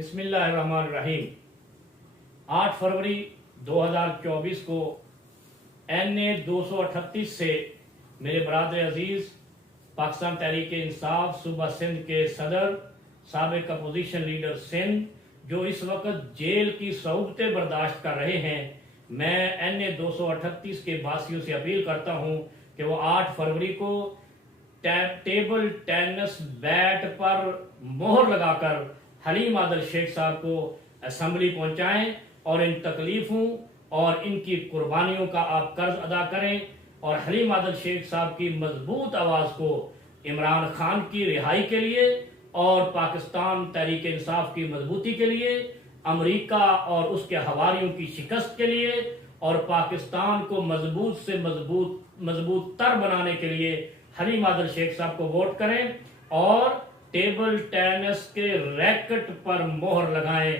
بسم اللہ الرحمن الرحیم۔ 8 فروری 2024 کو NA 238 سے میرے برادر عزیز پاکستان تحریک انصاف صوبہ سندھ کے صدر سابق اپوزیشن لیڈر سندھ جو اس وقت جیل کی صعوبتیں برداشت کر رہے ہیں، میں NA 238 کے باسیوں سے اپیل کرتا ہوں کہ وہ 8 فروری کو ٹیبل ٹینس بیٹ پر مہر لگا کر حلیم عادل شیخ صاحب کو اسمبلی پہنچائیں اور ان تکلیفوں اور ان کی قربانیوں کا آپ قرض ادا کریں اور حلیم عادل شیخ صاحب کی مضبوط آواز کو عمران خان کی رہائی کے لیے اور پاکستان تحریک انصاف کی مضبوطی کے لیے، امریکہ اور اس کے حواریوں کی شکست کے لیے اور پاکستان کو مضبوط سے مضبوط تر بنانے کے لیے حلیم عادل شیخ صاحب کو ووٹ کریں اور ٹیبل ٹینس کے ریکٹ پر مہر لگائیں۔